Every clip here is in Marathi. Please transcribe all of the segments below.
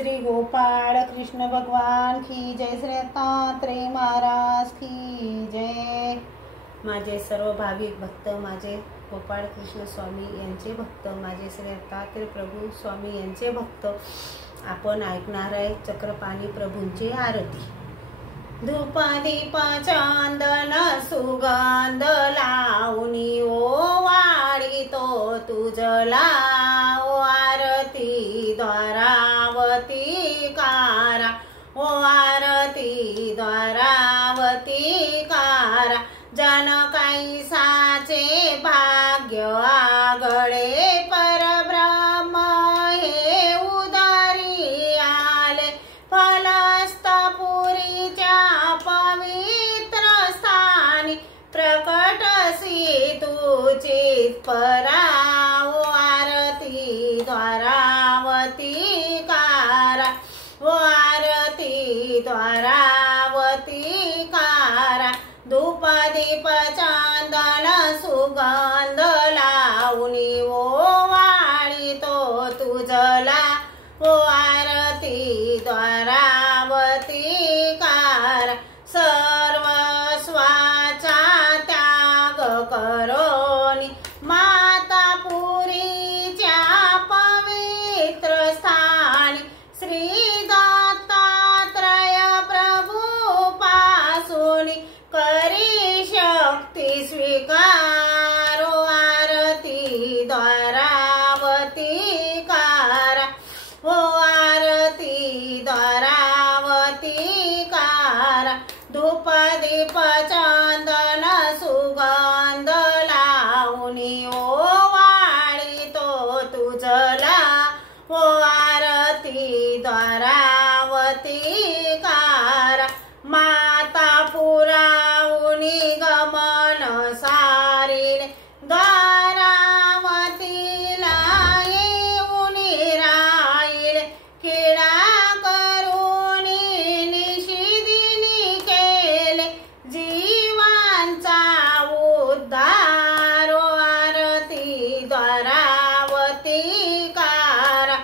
श्री गोपाळ कृष्ण भगवान की जय, श्री दत्तात्रेय महाराज की जय। माझे सर्व भाविक भक्त, माझे गोपाळ कृष्ण स्वामी यांचे भक्त, माझे श्री दत्तात्रेय प्रभू स्वामी यांचे भक्त, आपण ऐकणार आहे चक्रपाणी प्रभूंची आरती। धूप दीप चंदन सुगंध लावणी ओवाळी तो तुझला, ओ आरती द्वारावती कारा, ओ आरती द्वारावती कारा। जन कैसाचे भाग्य आगळे परब्रह्म हे उदारी आले, फलस्तपुरीच्या पवित्र स्थानी प्रकटसी तुझी परा, ओ आरती द्वारावती कारा, ओ आरती द्वारावती कारा। धूप दीप चंदन सुगंध लावणी ओवाळी तो तुझला, ओ आरती द्वारावती कारा। सर्वस्वाचा त्याग करोनी माता पुरीच्या पवित्र स्थानी, श्री दत्तात्रय प्रभू पासूनी करी शक्ती स्वीकार, ओ आरती द्वारावती कारा, ओ आरती द्वारावती कारा। धूप दीप चंदन सुगंध लावणी ओवाळी तो तुझला, ओ आरती द्वारावती कारा। माता पुरावुनी गमन सारिले, द्वारावतीला येऊनी राहिले, किडा करुणी निशिदिनी केले जीवांचा उद्धार, ओ आरती द्वारावती कारा,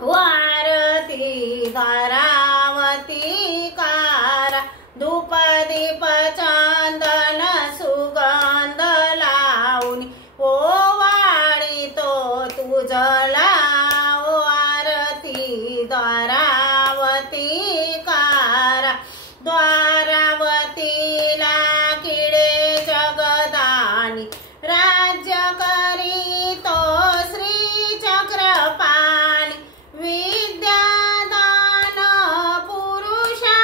ओ आरती द्वारावती कारा। धूप दीप चंदन सुगंध लावणी ओवाळी तो तुझला, ओ आरती द्वारावती कारा। द्वारावतीला किडे जगदानी राज्य करीतो श्री चक्रपाणी, विद्यादान पुरुषा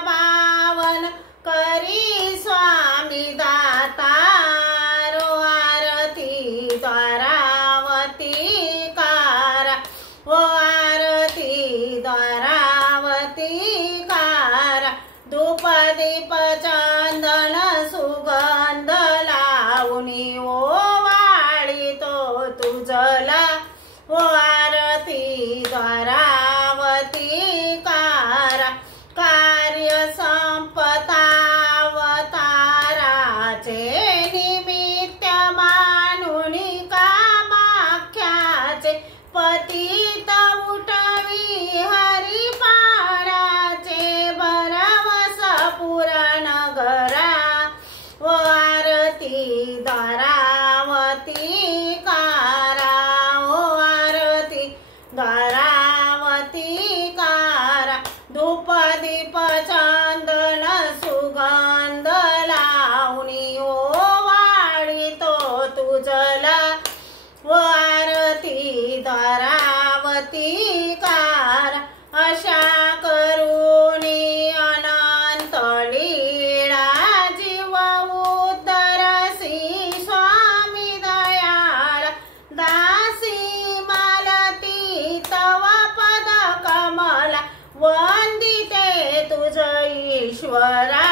बावन करी स्वामी दातार, ओ आरती द्वारावती कारा, ओ आरती द्वारावती कारा। धूप दीप चंदन सुगंध लावणी ओवाळी तो तुझला, ओ आरती द्वारावती कारा। कार्य संपता अवताराचे निमित्त मानुनी कामाख्याचे, पतित उठवी हरिपाळाचे भरवस पुरनगरा, ओ आरती द्वारावती कारा, ओ आरती द्वारावती कारा। धूप दीप चंदन सुगंध लावणी ओवाळी तो तुझला, ओ आरती द्वारावती कारा। अशा करुणी अनंत लीळा जीव उद्धरसी स्वामी दयाळ, दासी मालती तव पद कमला, वंदिते तुझ ईश्वरा,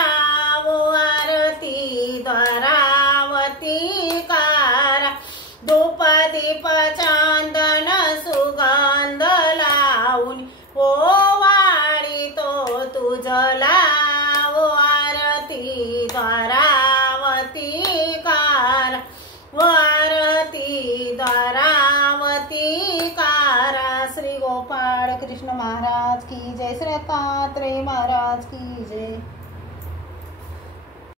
ओ आरती द्वारावती कारा। धूप दीप चंदन सुगंध लावणी ओवाळी तो तुझला, ओ आरती द्वारावती कारा, ओ आरती द्वारावती कारा। श्री गोपाळ कृष्ण कृष्ण महाराज की जय, श्री दत्तात्रेय महाराज की जय।